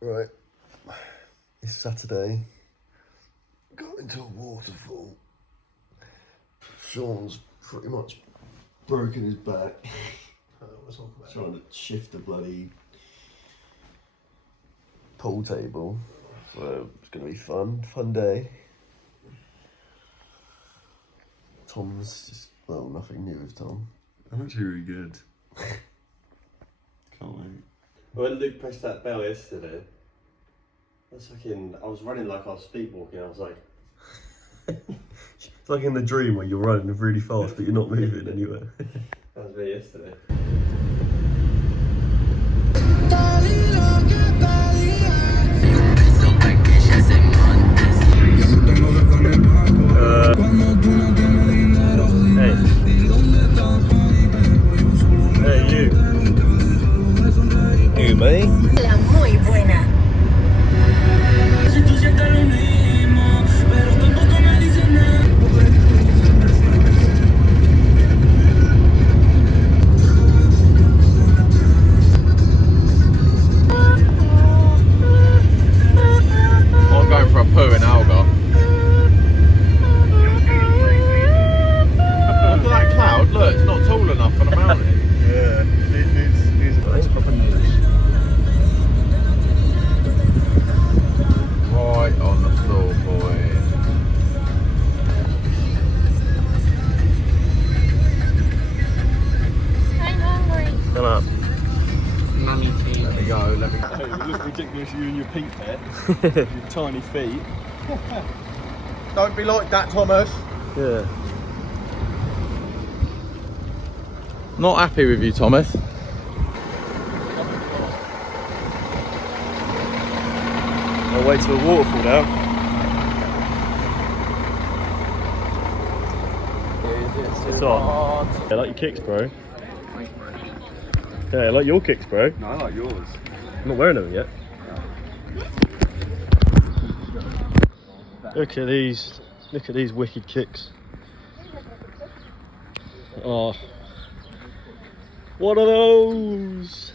Right, it's Saturday. Going to a waterfall. Sean's pretty much broken his back. Trying to shift the bloody pool table. So it's going to be fun day. Tom's just, well, nothing new with Tom. I'm actually really good. Can't wait. When Luke pressed that bell yesterday, I was running like I was sleepwalking. I was like... It's like in the dream where you're running really fast but you're not moving anywhere. That was me yesterday. Hey you. You, mate? La muy buena. I'm going for a poo in Alga. Look at that cloud, look, it's not tall enough for the mountain. Yeah, needs a nice proper nose. Right on the floor, boy. I'm hungry. Come up. Mummy tea. Let me go, let me go. Hey, you look ridiculous, you and your pink hair, your tiny feet. Don't be like that, Thomas. Yeah. Not happy with you, Thomas. I'll wait till the waterfall now. It's on. Yeah, I like your kicks, bro. Yeah, I like your kicks, bro. No, I like yours. I'm not wearing them yet. Look at these wicked kicks. Oh, one of those.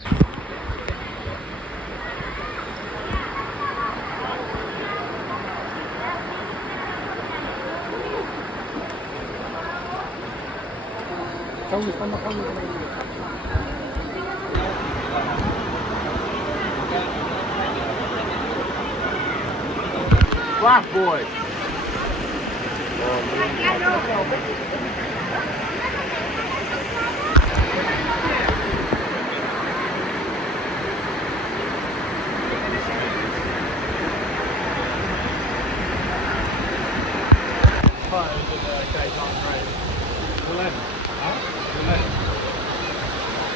Black boy.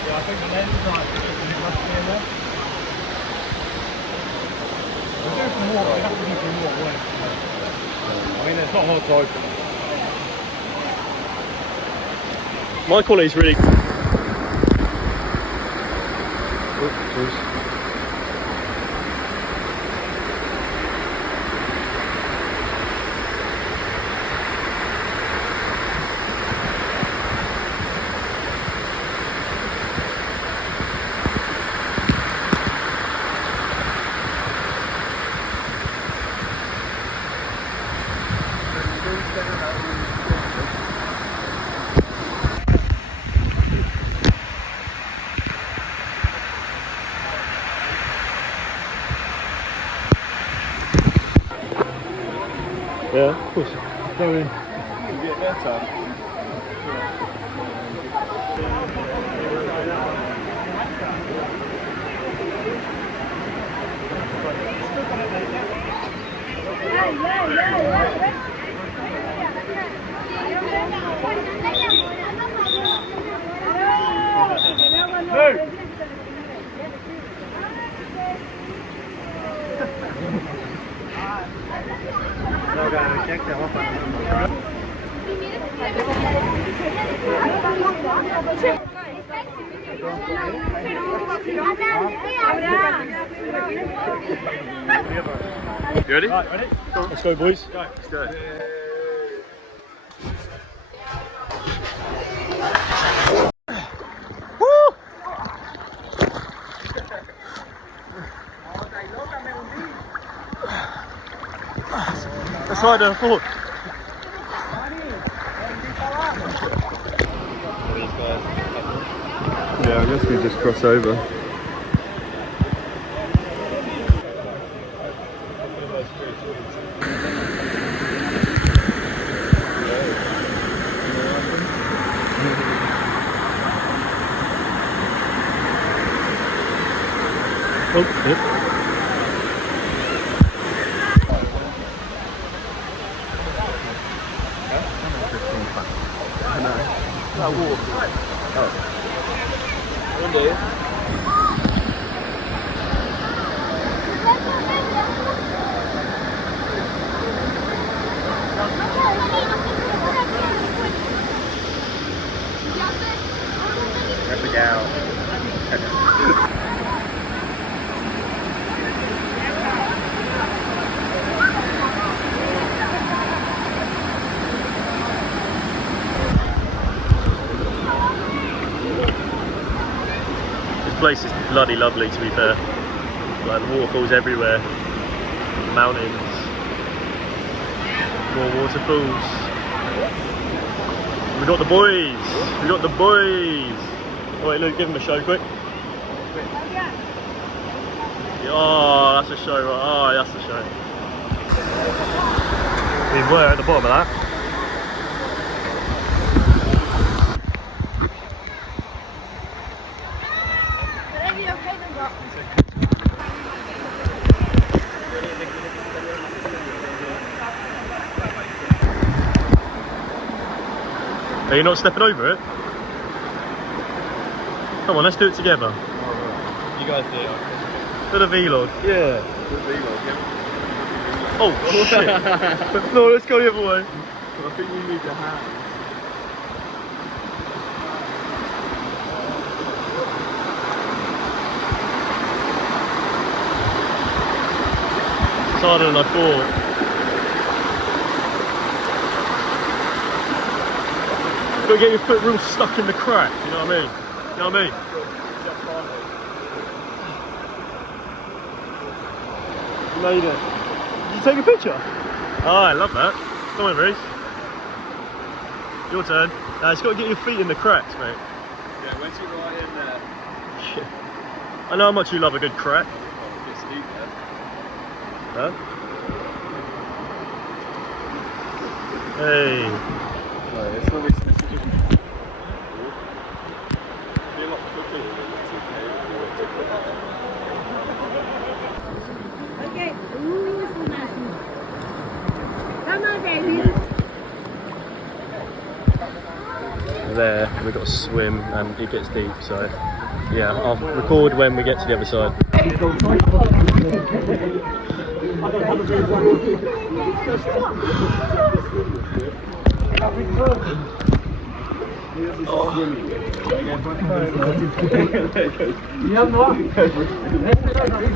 Yeah, I think the lens is like, it must be in there. We'll do some more, we have to do some more, won't we? I mean, it's not hard to open. My quality's really. Yeah, of course. Go in. You get better. You ready? Right, ready? Let's go, boys. Go. Let's go. side of the fort. Yeah, I guess we just cross over. Oh, yep. That walk. Oh. One day. Rip it down. This place is bloody lovely, to be fair. Like waterfalls everywhere, mountains, more waterfalls. We got the boys. We got the boys. Oh wait, Luke, give them a show quick. Oh, that's a show, right? Oh, that's a show. We were at the bottom of that. Are you not stepping over it? Come on, let's do it together. You guys do it. For the vlog. Yeah. Oh shit. No, let's go the other way. I think you need your hand. It's harder than I thought. Gotta get your foot real stuck in the crack, you know what I mean? You know what I mean? You made it. Did you take a picture? Oh, I love that. Come on, Reece. Your turn. Now, it's got to get your feet in the cracks, mate. Yeah, once you right in there. Shit. I know how much you love a good crack. Oh, it's steep there. Huh? Hey. No, it's not just feel like cooking and it's okay. Okay. Ooh, so nice. Come on, baby. There, we've got to swim and it gets deep, so yeah, I'll record when we get to the other side.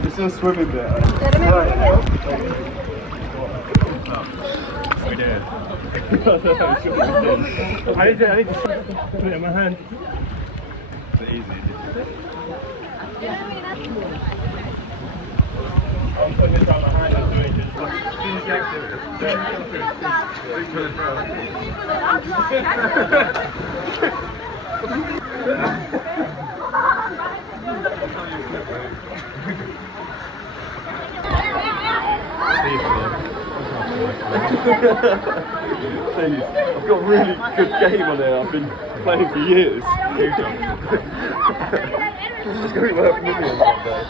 You're still swimming there. We do. I need to put it in my hand. It's easy. I'm putting this on my hand and doing it. Please, I've got a really good game on there. I've been playing for years. It's going to be worth millions one day.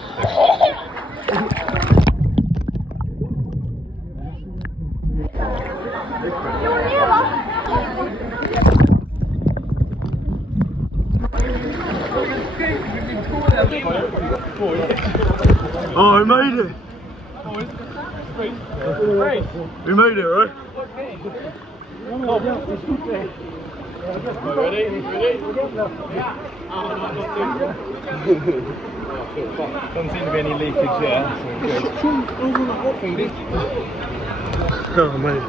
Oh, we made it! We made it, right? Ready? Doesn't seem to be any leakage there. Oh, mate.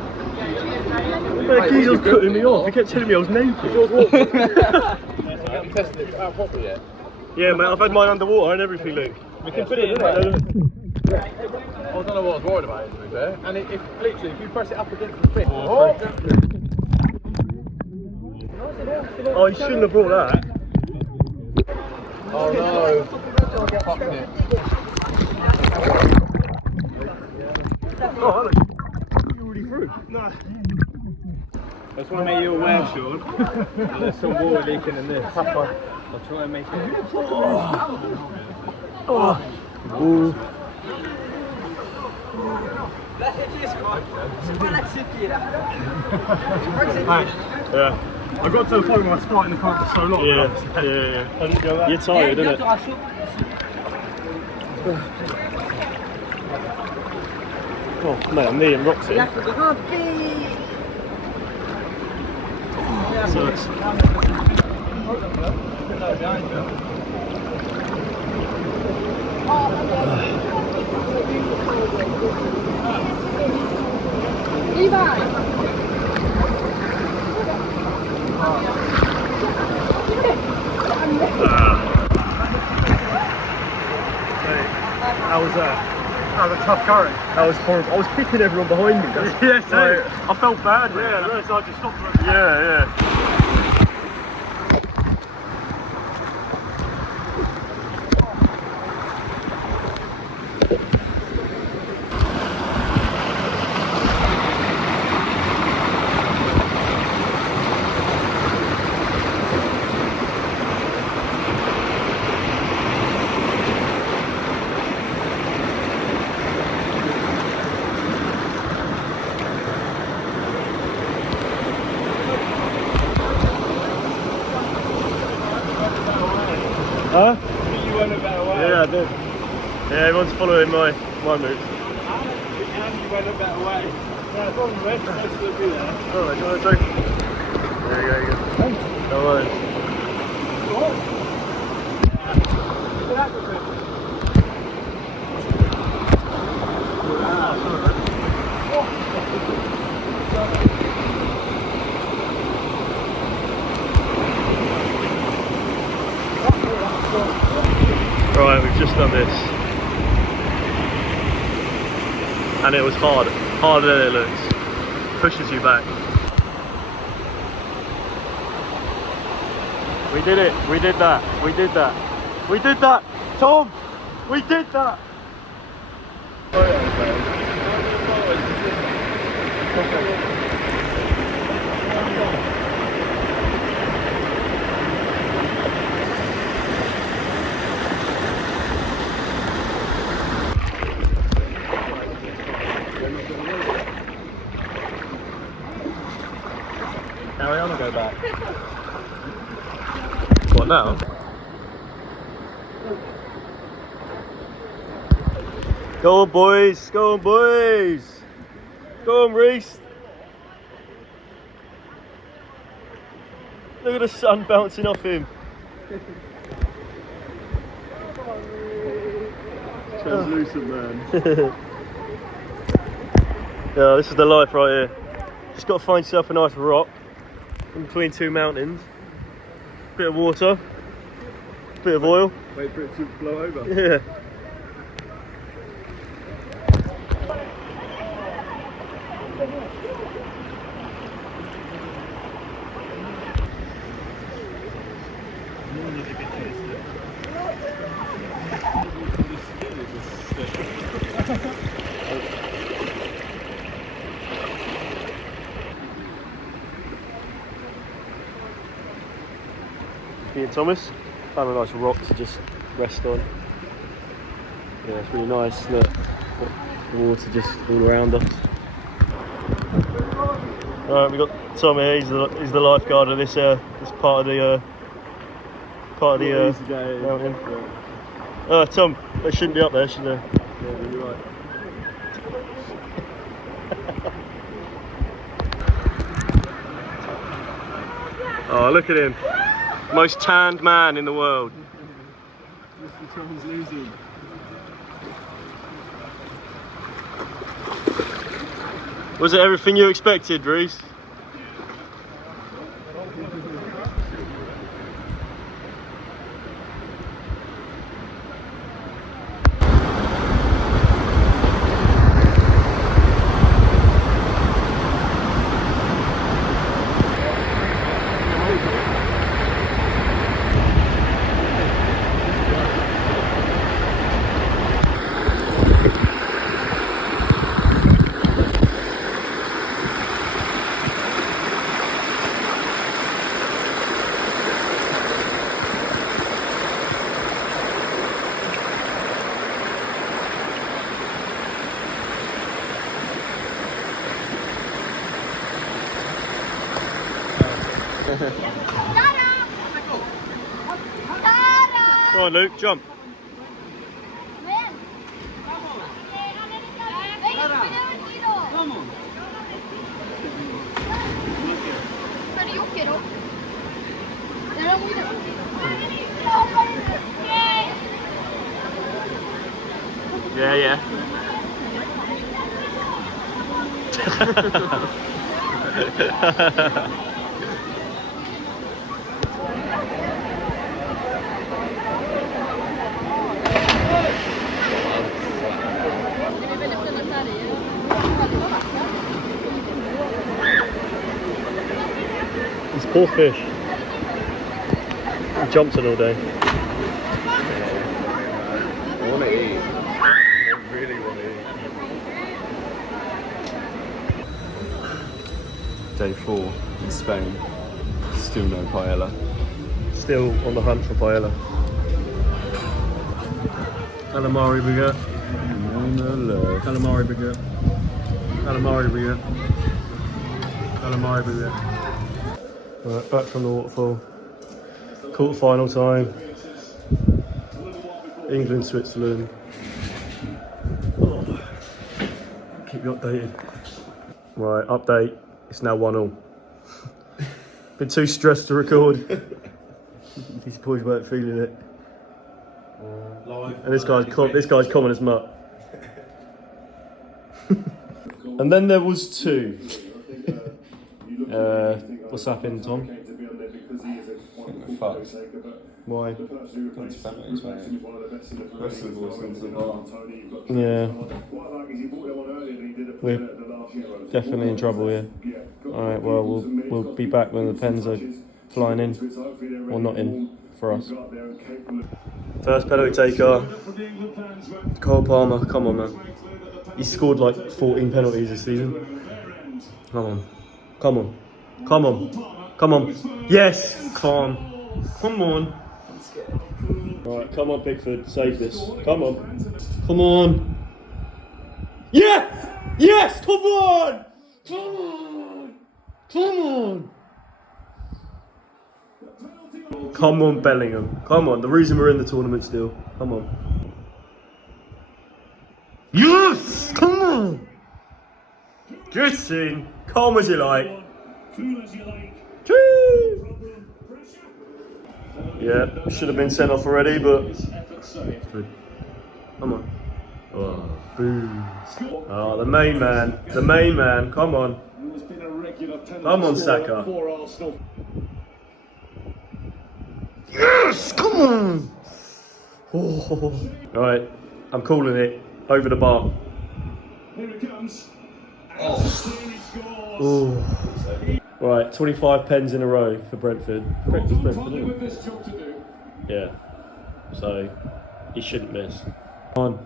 That geezer's cutting me off. He kept telling me I was naked. Have you tested it out properly yet? Yeah, mate, I've had mine underwater and everything, Luke. We can put it in there. I don't know what I was worried about, to be fair. And if literally, if you press it up against the thing. Oh, you shouldn't have brought that. Oh no. Fucking it. Oh, look. You're already through. No. I just want to make you aware, Sean, that there's some water leaking in this. I'll try and make it. Yeah. I got to the point where I was fighting the car for so long. Yeah. I didn't go that. You're tired, isn't it? Oh, mate, I'm nearly in rocks here. So it's... How was that? That was a tough current. That was horrible. I was kicking everyone behind me. Yeah, same. Like, I felt bad. Yeah, so I just stopped. Yeah. Huh? You went a better way. Yeah, I did. Yeah, everyone's following my moves. And you went a better way. Yeah, it's on the rest. Let's still be there. Alright, do you want to take? There you go. No worries. Right, we've just done this. And it was hard. Harder than it looks. Pushes you back. We did it. We did that. We did that. We did that. Tom! We did that! Carry on and go back. What now? Go on, boys! Go on, boys! Go on, Reese! Look at the sun bouncing off him. Translucent, man. Yeah, this is the life right here. Just got to find yourself a nice rock in between two mountains. Bit of water, bit of oil. Wait for it to blow over. Yeah. Me and Thomas found a nice rock to just rest on. Yeah, it's really nice. Look, the water just all around us. Alright, we got Tom here. He's the lifeguard of this this part of the mountain. Oh, Tom, they shouldn't be up there, should they? Yeah, you're right. Oh, look at him. Most tanned man in the world. Mr. Translucent. Was it everything you expected, Reese? Come on, Luke, jump. Yeah, yeah. This poor fish. He jumps in all day. I want to eat. I really want to eat. Day 4 in Spain. Still no paella. Still on the hunt for paella. Calamari baguette. Calamari baguette. Calamari baguette. Calamari baguette. Right, back from the waterfall. Quarter final time. England, Switzerland. Oh. Keep you updated. Right, update. It's now 1-1. Been too stressed to record. These boys weren't feeling it. And this guy's common as mutt. And then there was 2. What's happened, Tom? We're fucked. Why? It's penalties, mate. Rest of the boys went to the bar. Yeah. We're definitely in trouble here. Alright, well, we'll be back when the pens are flying in. Or not in, for us. First penalty taker. Cole Palmer, come on, man. He's scored like 14 penalties this season. Come on. Come on. Come on. Come on. Yes! Come on. Alright, come on, Pickford. Save this. Come on. Come on. Yes! Yes! Come on! Come on! Come on! Come on, Bellingham. Come on. The reason we're in the tournament still. Come on. Yes! Come on! Just in. Calm as you like. Choo! Yeah, should have been sent off already, but... Come on. Oh, boom. Oh, the main man. The main man. Come on. Come on, Saka. Yes! Come on! Oh. Alright, I'm calling it. Over the bar. Here it comes. Oh. Right, 25 pens in a row for Brentford. Brentford, isn't it? Yeah. So, he shouldn't miss. Come on.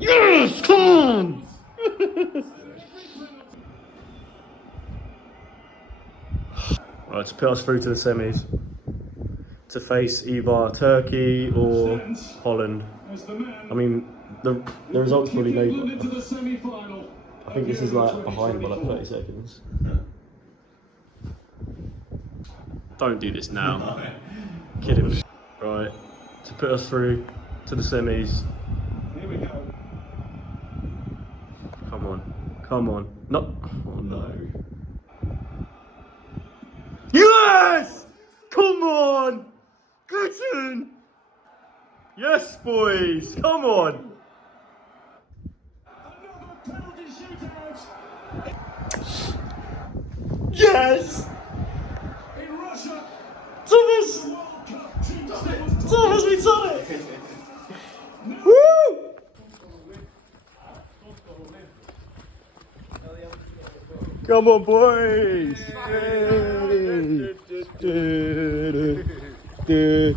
Yes! Come on! Right, to put us through to the semis. To face either Turkey or Holland. I mean, the results probably made. I think this is like behind by like 30 seconds. Don't do this now. Kidding me. Right, to put us through to the semis. Here we go. Come on, come on. No. Oh no. Yes! Come on! Good. Yes, boys. Come on. Yes! In Russia, Thomas! Thomas, we done it! Woo! Come on, boys!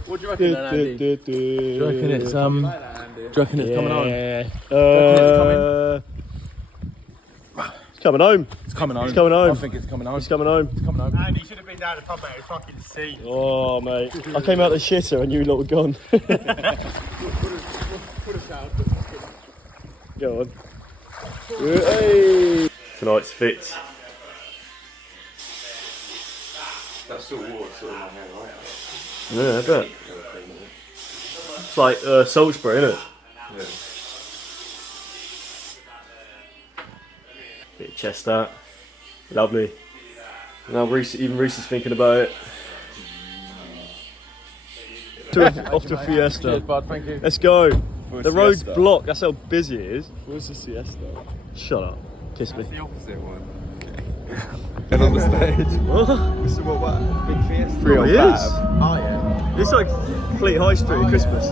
What do you reckon then, Andy? Do you reckon it's coming on? It's coming home. It's coming home. It's coming home. I think it's coming home. It's coming home. It's coming home. Andy should have been down the pub, mate. It's fucking sea. Oh, mate. I came out the shitter and you lot were gone. Go on. Hey. Tonight's fit. sort of water sort of my hair, right? Yeah, I bet. It's like Salisbury, isn't it? Yeah. Bit of chest out. Lovely. Now Reese is thinking about it. Off to Fiesta. Cheers, bud, thank you. Let's go. For The road's siesta. blocked. That's how busy it is. Where's the siesta? Shut up. Kiss me. The opposite one. And on the stage. What? So what? Big Fiesta. 3 on 5. Oh yeah. It's like Fleet High Street at Christmas.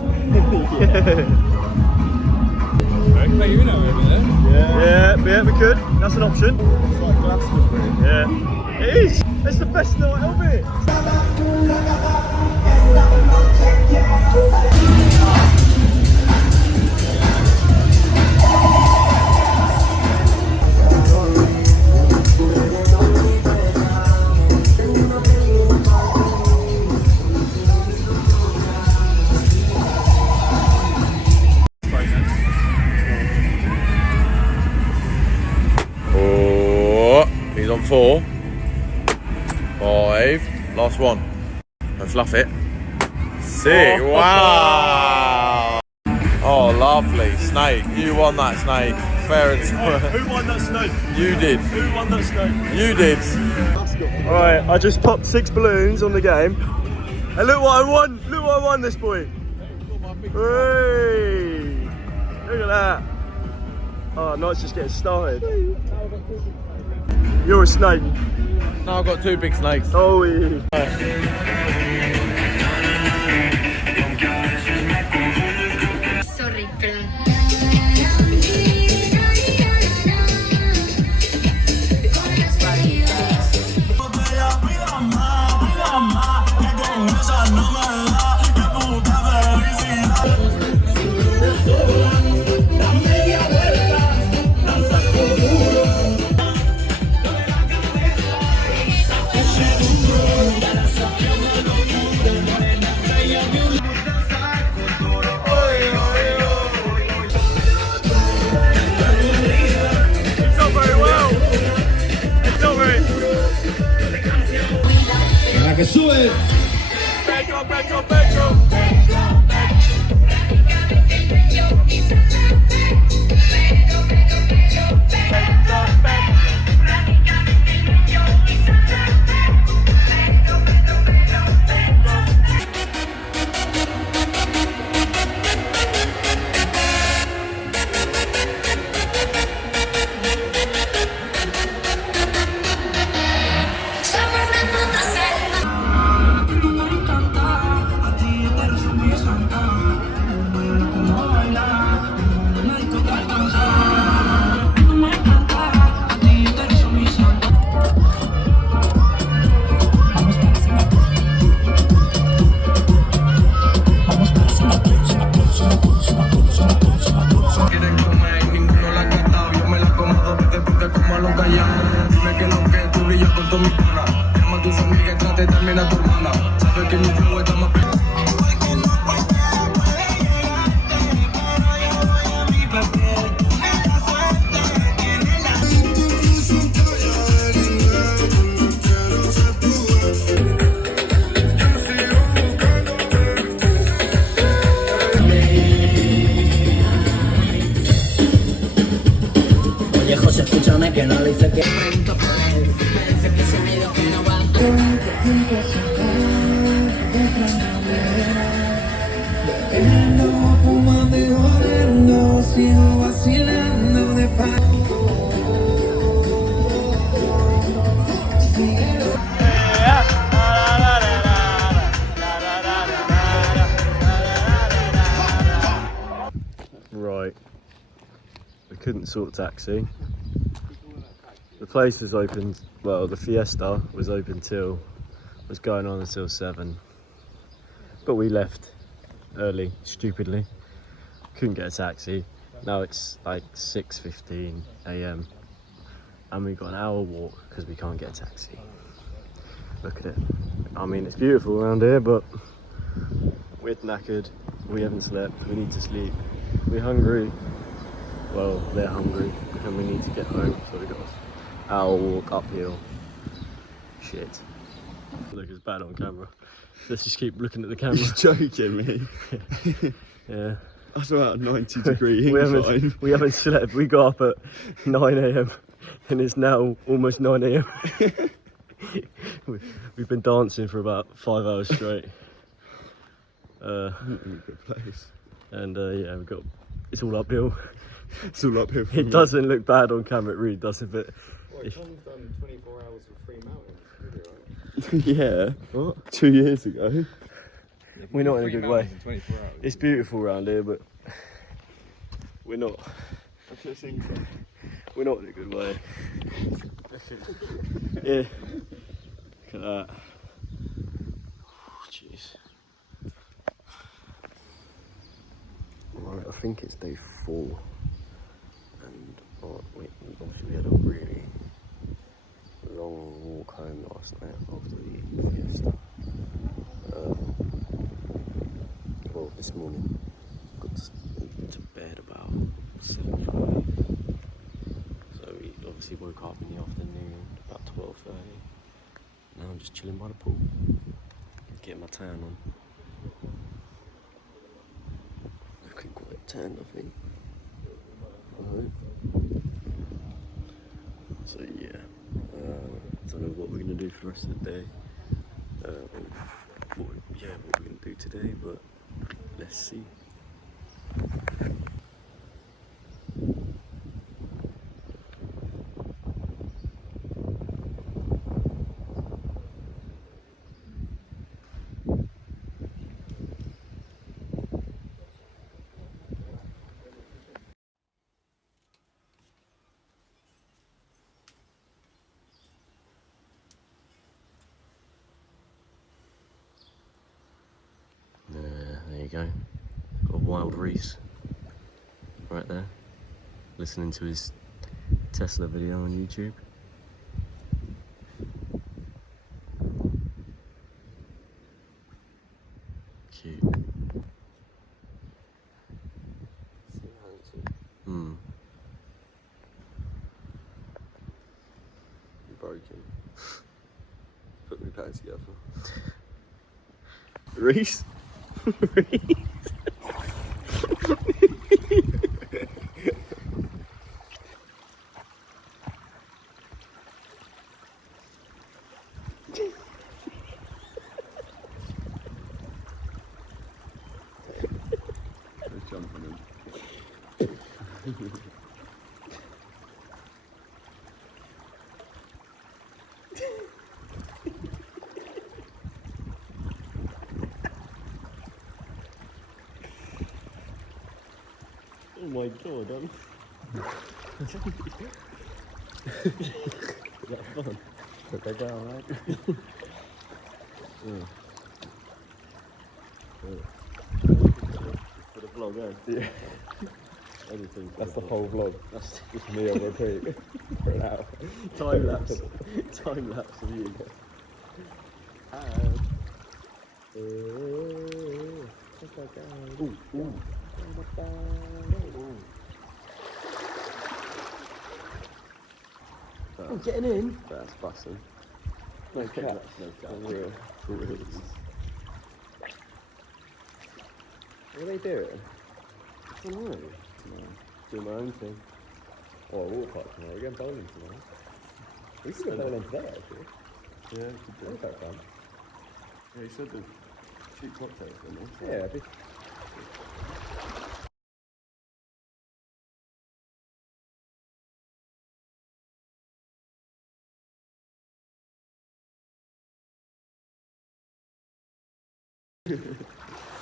Hey, you know over there. Yeah, we could. That's an option. It's like Glastonbury. Yeah. It is. It's the best night of it. Oh, he's on 4. 5. Last one. Don't fluff it. 6. Wow. Oh, lovely. Snake. You won that snake. Fair and square. Who won that snake? You did. Who won that snake? You did. Alright, I just popped 6 balloons on the game. And look what I won! Look what I won this boy! Hey! Look at that! Oh, night's just getting started. You're a snake. Now I've got 2 big snakes. Oh, yeah. Sorry, perdón. Que sube. José, escúchame que no le dice que pregunto por él, me dice que se ha ido, que no va. Fumando y jodiendo, sigo vacilando de paz. Right. We couldn't sort a taxi. The place was open, well, the Fiesta was open was going on until 7. But we left early, stupidly. Couldn't get a taxi. Now it's like 6:15 AM and we've got an hour walk because we can't get a taxi. Look at it. I mean, it's beautiful around here, but we're knackered. We haven't slept. We need to sleep. We're hungry. Well, they're hungry and we need to get home, so we got an hour walk uphill. Shit. Look, it's bad on camera. Let's just keep looking at the camera. You're joking me. Yeah. That's about a 90-degree incline. We haven't slept. We got up at 9 a.m. and it's now almost 9 a.m. We've been dancing for about 5 hours straight. Good place. And yeah, it's all uphill. It's all uphill. It doesn't look bad on camera, it really doesn't. But Tom's done 24 hours of free mountain. Yeah. what? 2 years ago. We're not in a good way. 24 hours. It's beautiful around here, but we're not. We're not in a good way. Yeah. Look at that. Jeez. Right, I think it's day 4, and obviously we had a really long walk home last night after the Fiesta. Well, this morning got to bed about 7:30. So we obviously woke up in the afternoon about 12:30. Now I'm just chilling by the pool, getting my tan on. Looking quite tan, I think. Alright. So yeah, I don't know what we're gonna do for the rest of the day. What we're gonna do today, but let's see. There you go. Got Wild Reese right there, listening to his Tesla video on YouTube. Cute. Broken. Put me back together. Reese? Reese? Jumping in. Oh my god, Is that fun? Put that down, right? For the vlog, eh? Yeah. Anything. That's the whole vlog. That's Just me on repeat for an hour. time lapse. Time lapse of you. Oh, getting in? That's busting. No cats, no cats. For real. What are they doing? I don't know. Do my own thing. Oh, a water park tomorrow. We're going bowling tomorrow. We should go bowling today, actually. Yeah, we could do That's quite fun. Yeah, he said the cheap cocktails, didn't he? Yeah, a bit.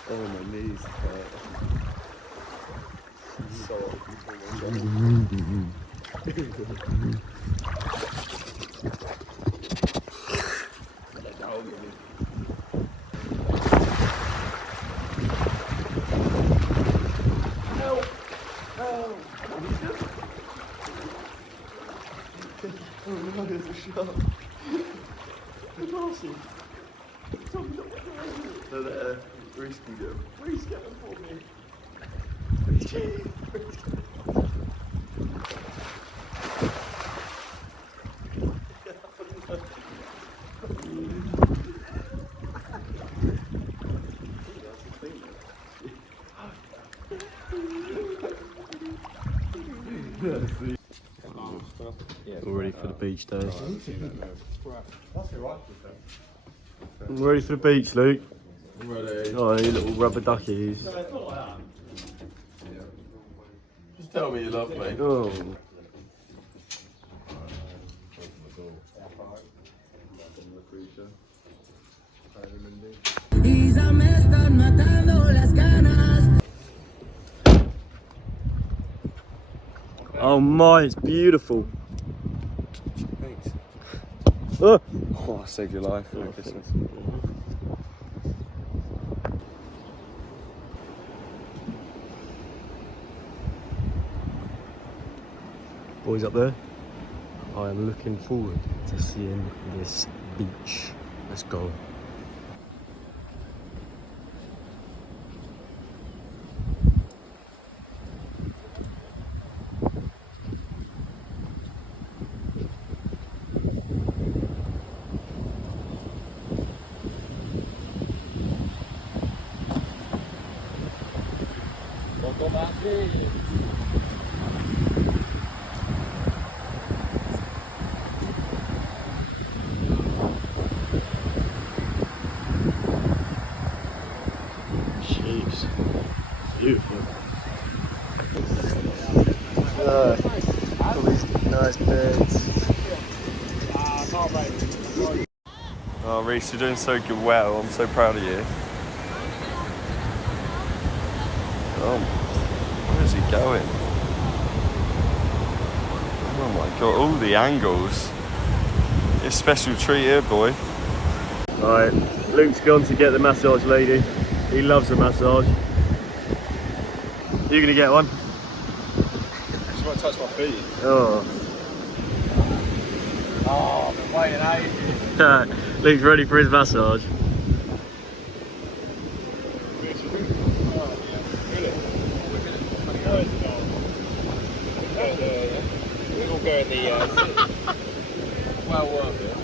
Oh, my knees hurt. Oh no, there's a shark. The castle. So that Reese can go. Reese, get them for me. Reese, get them. All ready for the beach day. I'm ready for the beach, Luke. I'm ready. Oh, you little rubber duckies. Just tell me you love me. Oh. Y ya me están matando las ganas. Oh my, it's beautiful. Thanks. Oh. Oh, I saved your life for Christmas. Boys up there. I am looking forward to seeing this beach. Let's go. Jeez, beautiful. All these nice beds. Oh, Reece, you're doing so good. Well, I'm so proud of you. Oh, where is he going? Oh my god, all the angles. It's a special treat here, boy. Alright, Luke's gone to get the massage lady. He loves a massage. You gonna get one? Just want to touch my feet. Oh. Oh, I've been waiting ages. Luke's ready for his massage. We will go in the well worth it.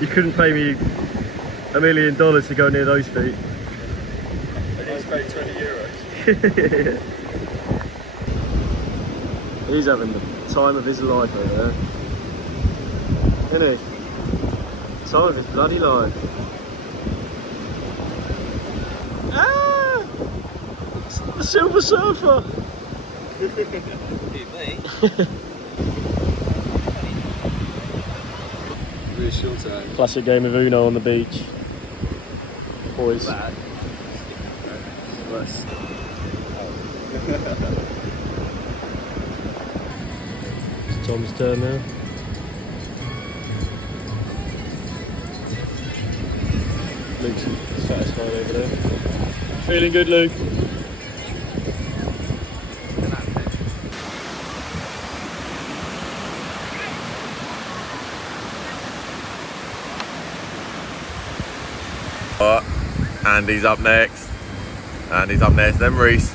You couldn't pay me $1 million to go near those feet. I need to pay €20. He's having the time of his life over there. Isn't he? Time of his bloody life. Ah! The Silver Surfer! Classic game of Uno on the beach. Boys. It's Tom's turn now. Luke's satisfied over there. Feeling good, Luke? Andy's up next. Andy's up next, then Reece.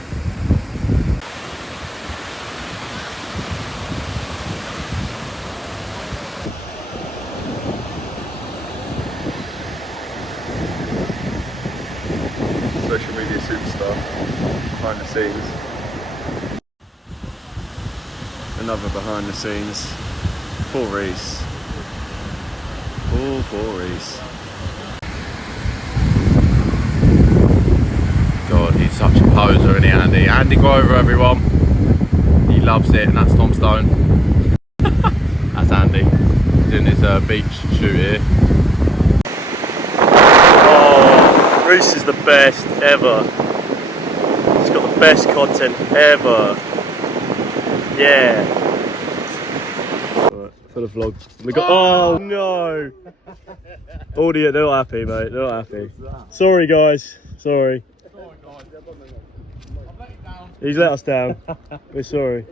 Social media superstar, behind the scenes. Another behind the scenes. Poor Reece. Poor Reece. God, he's such a poser, isn't he, Andy? Andy, go over, everyone. He loves it, and that's Tom Stone. That's Andy. Doing his beach shoot here. Oh, Reece is the best ever. He's got the best content ever. Yeah. Right, for the vlog. We got. Oh no! Audio, they're not happy, mate. They're not happy. Sorry, guys. Sorry. He's let us down. We're sorry.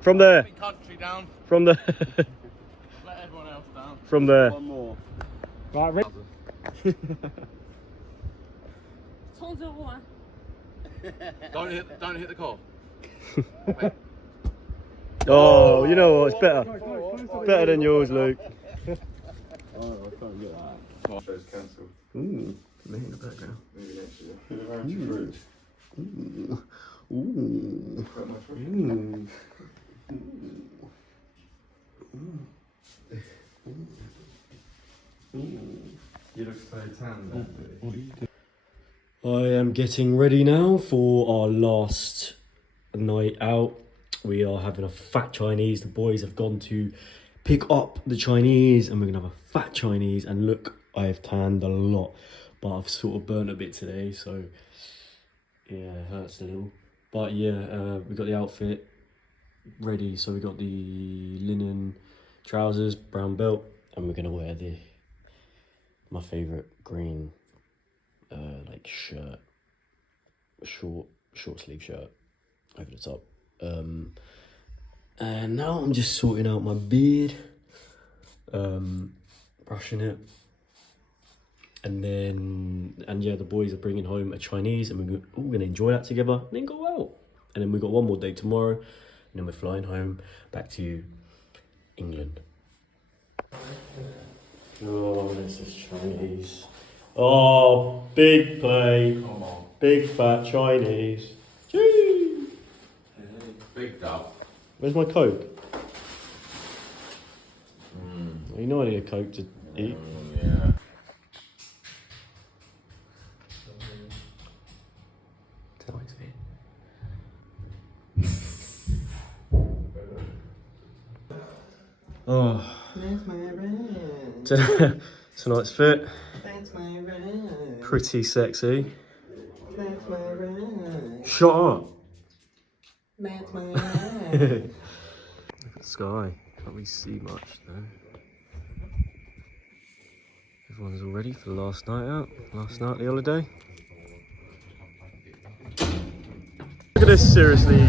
From there. Country down. From there. Let everyone else down. From there. One more. Right, 100 euro, hein. Don't hit the car. Oh, you know what? It's better. Better than yours, Luke. Oh, I can't get that. My show's cancelled. Ooh, me in the background. Maybe next year. Around your fridge. Ooh. Ooh. Cut my fridge. You look so tan. What are you doing? I am getting ready now for our last night out. We are having a fat Chinese. The boys have gone to pick up the Chinese and we're gonna have a fat Chinese. And look, I've tanned a lot, but I've sort of burnt a bit today, so yeah, it hurts a little. But yeah, we got the outfit ready. So we got the linen trousers, brown belt, and we're gonna wear my favorite green like shirt, short sleeve shirt over the top. And now I'm just sorting out my beard, brushing it, and yeah, the boys are bringing home a Chinese, and we're all gonna enjoy that together, and then go out. And then we got one more day tomorrow, and then we're flying home back to England. Oh, this is Chinese. Oh, big plate. Come on. Big fat Chinese. Gee. Big dub. Where's my Coke? You know I need a Coke to eat. Yeah. Tell it's Oh. That's my rent. Tonight's fit. That's my rent. Pretty sexy. That's my rent. Shut up. That's my rent. Look at the sky. Can't really see much though. Everyone's all ready for the last night out. Last night of the holiday. Look at this seriously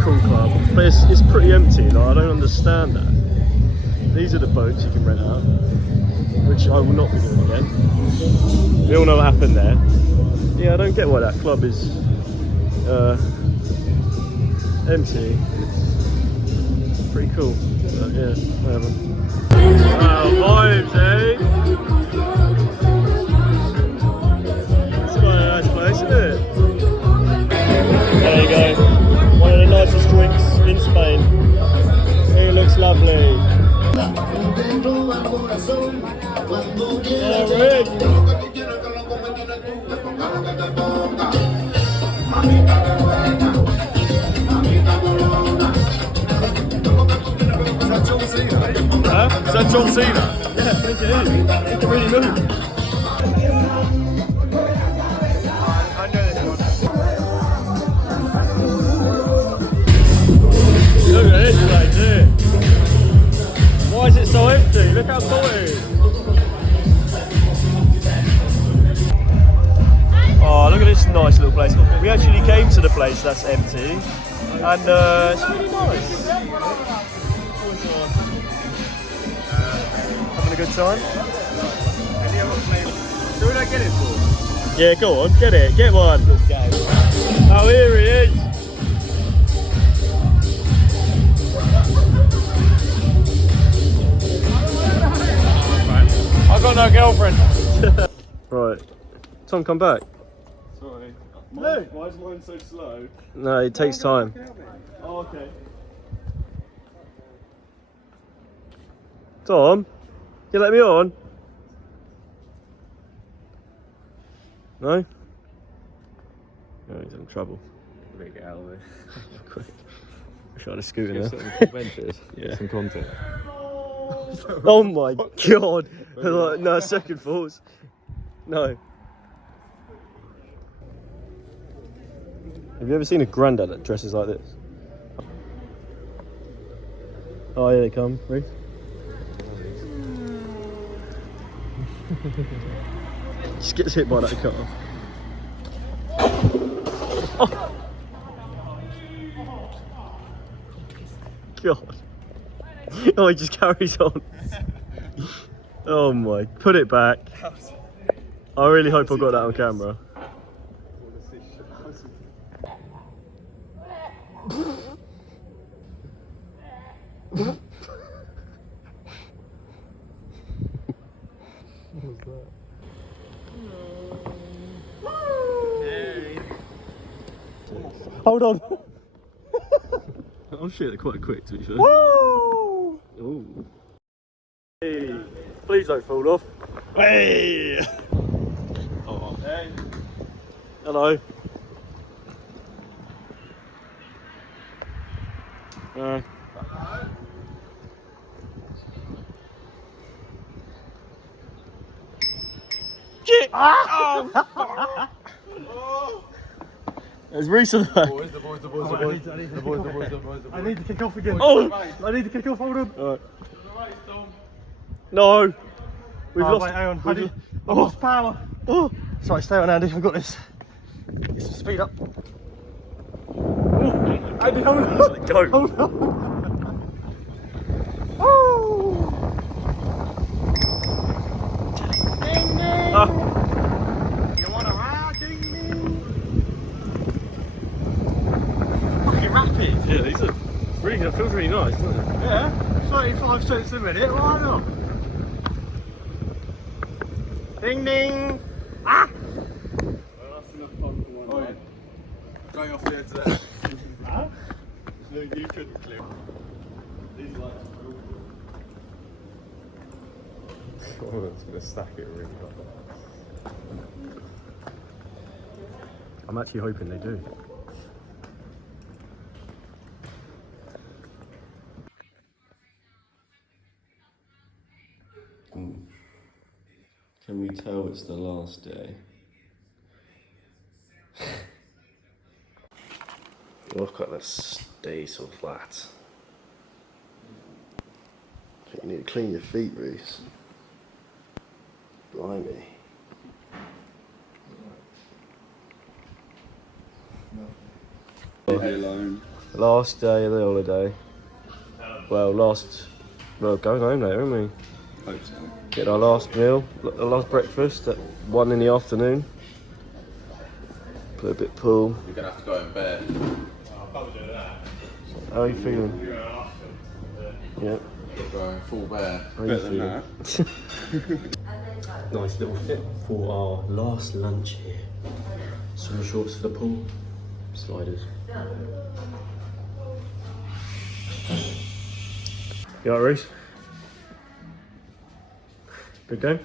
cool club. But it's pretty empty. Like, I don't understand that. These are the boats you can rent out, which I will not be doing again. We all know what happened there. Yeah, I don't get why that club is empty. It's pretty cool. But yeah, whatever. Wow, vibes, eh? It's quite a nice place, isn't it? There you go. One of the nicest drinks in Spain. It looks lovely. Is that John Cena? Yeah, I think it is. It can really move. I know this one. Look at this place here. Why is it so empty? Look how cool it is. Oh, look at this nice little place. We actually came to the place that's empty, and it's really nice. Having a good time? Who would I get it for? Yeah, go on, get it, get one. Oh, here he is. I've got no girlfriend. Right, Tom, come back. Sorry. Why is mine so slow? No, it takes time. Oh, okay. Tom, you let me on? No? Oh, he's in trouble. Better get out of there. Quick. I'm trying to scoot in there. Yeah. Some content. Oh my god! Like, no, second thoughts. No. Have you ever seen a granddad that dresses like this? Oh, here they come, Ruth. Just gets hit by that car. Oh. God. Oh, he just carries on. Oh my, put it back. I really hope I got that on camera. Hold on. Oh shit, they're quite quick to be fair. Woo! Ooh. Hey, please don't fall off. Hey! Oh. Hey. Hello. Shit! Ah! Oh, fuck! There's Reese in the back. I need to kick off again. Oh! I need to kick off, hold on. Alright. No! We've lost. Wait, hang on. We've I've lost power. Oh! Sorry, stay on, Andy. I've got this. Get some speed up. Andy, hold on. Go! Hold on. Ding ding! You want a ride? Ding ding! Fucking rapid! Yeah, these are really good. It feels really nice, doesn't it? Yeah, 35 cents a minute, why not? Ding ding! Ah! Going off the edge there. No, you couldn't clear. These lights are cool. Oh, it's gonna stack it really hard. I'm actually hoping they do. Can we tell it's the last day? Look at this stay so flat. I think you need to clean your feet, Reese. Blimey. Leave you alone. Last day of the holiday. Well, going home later, aren't we? Hope so. Get our last meal, our last breakfast at 1 in the afternoon. Play a bit of pool. You're gonna have to go in bed. How are you feeling? Yeah. Going full bear. How are you Better than feeling? that. Nice little fit for our last lunch here. Swim shorts for the pool, sliders. You alright, Reese? Good game?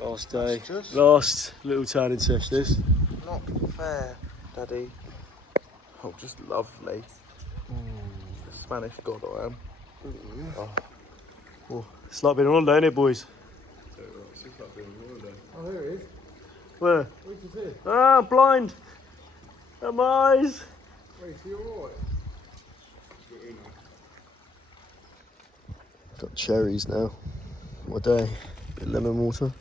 Last day, last little turning test this. Not fair, Daddy. Oh, just lovely. The Spanish god I am. Oh, it's like being on holiday, ain't it, boys? Oh, there it is. Where? Where's his here? Ah, blind! Oh, my eyes! Wait, are you alright? Got cherries now. What a day. Bit of lemon water.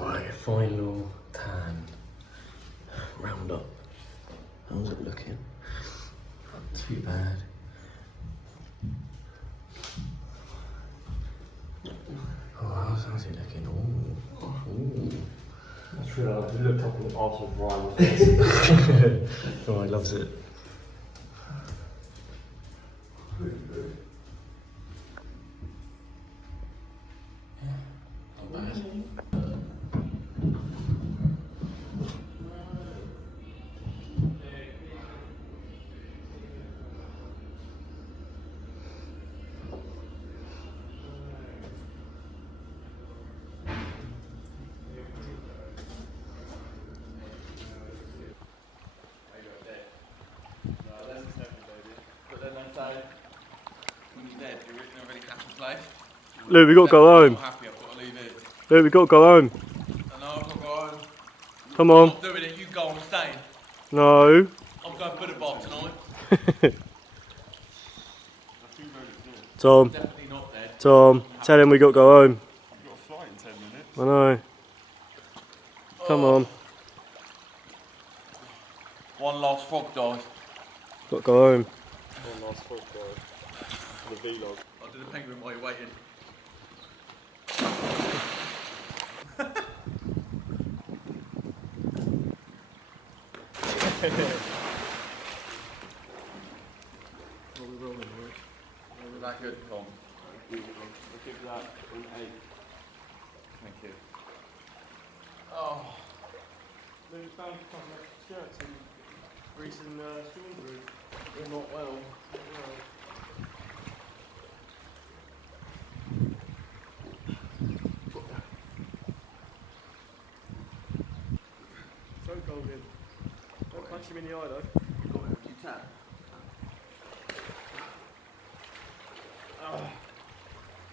Right, final tan. Round up. How's it looking? Not too bad. Oh, how's it looking? Ooh. That's really like you looked up in the Arsenal Brian. Oh, he loves it. you really catch a play. Luke, we got to go home. I'm happy I've got to leave it. Luke, we got to go home. I know I've got to go home. Come on. I'm doing it, you go, I'm staying. No. I'm going to put a bar tonight. Tom. Definitely not dead. Tom, tell him we got to go home. I've got a flight in 10 minutes. I know. Come on. One last frog dive. Got to go home. One last frog dive. The vlog. I'll do the penguin while you're waiting. Was that good, Tom? I'll give that an 8. Thank you. Oh. Luke found a couple of shirts and Reese and Sean's room. They're not well. So cold in. Don't punch him in the eye though. You can.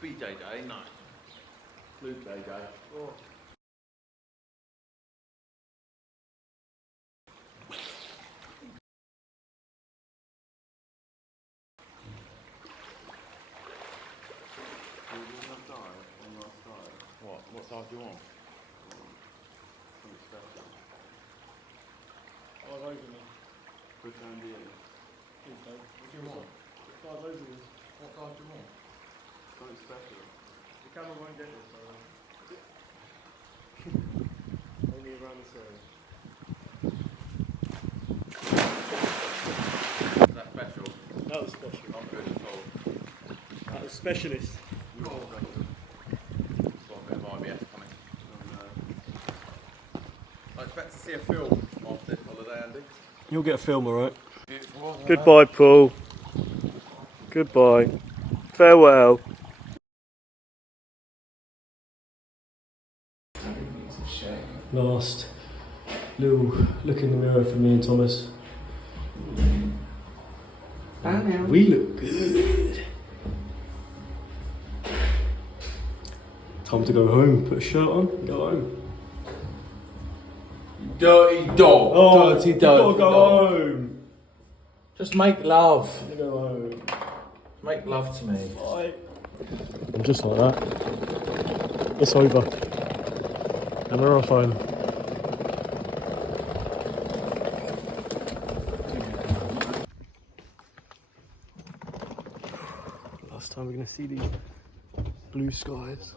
BJJ, no. Blue JJ. Oh. What size do you want? Five over me. Good down here. Please don't. What do you want? Five over me. What size do you want? Something special. The camera won't get this, so only around this area. Is that special? That was special. I'm good at all. That was specialist. Cool. Got a bit of IBS coming. I expect to see a film after this holiday, Andy. You'll get a film, alright? Goodbye, Paul. Goodbye. Farewell. Last little look in the mirror for me and Thomas. We look good. Time to go home. Put a shirt on. Go home. Dirty dog. Oh, dirty you gotta dog. go home. Just make love. You go home. Make love to me. Bye. And just like that, it's over. And we're off home. Last time we're going to see these blue skies.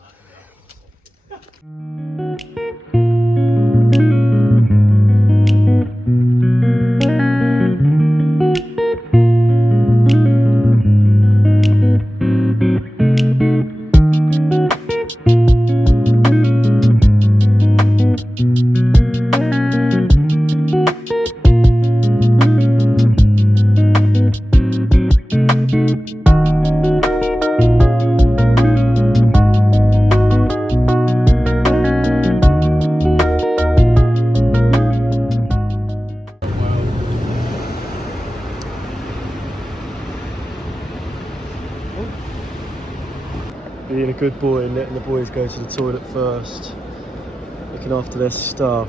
Being a good boy and letting the boys go to the toilet first, looking after their stuff.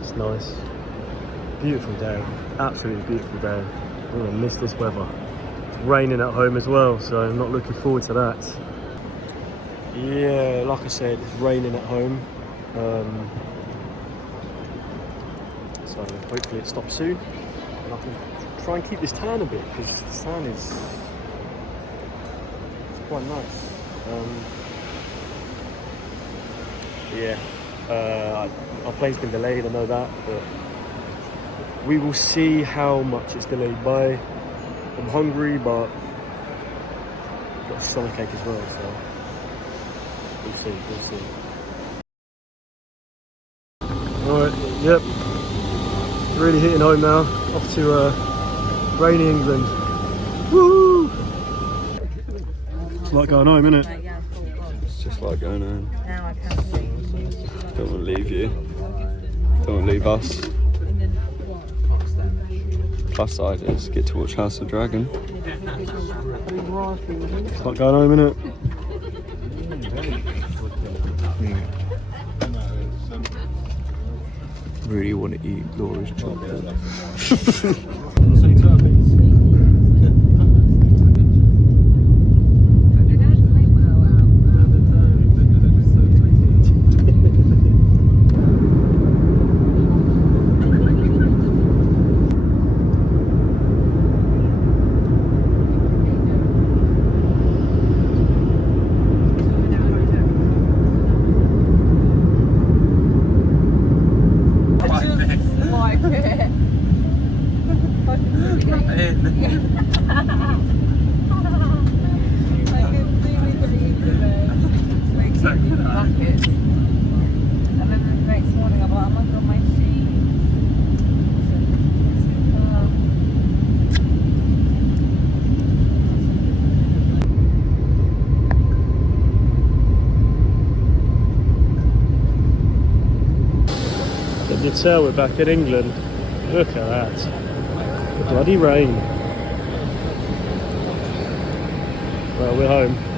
It's nice. Beautiful day, absolutely beautiful day. I'm gonna miss this weather. It's raining at home as well, so I'm not looking forward to that. Yeah, like I said, it's raining at home. So hopefully it stops soon and I can try and keep this tan a bit, because this tan is quite nice. Our plane's been delayed, I know that, but we will see how much it's delayed by. I'm hungry, but I've got a stomachache as well, so we'll see. Alright, yep. Really hitting home now, off to rainy England. Woo! It's like going home, isn't it? It's just like going home. Now I can see. Don't want to leave you. Don't want to leave us. Plus I just get to watch House of Dragon. It's like going home, innit? Really want to eat Laura's chocolate. Can you tell we're back in England? Look at that. The bloody rain. Well, we're home.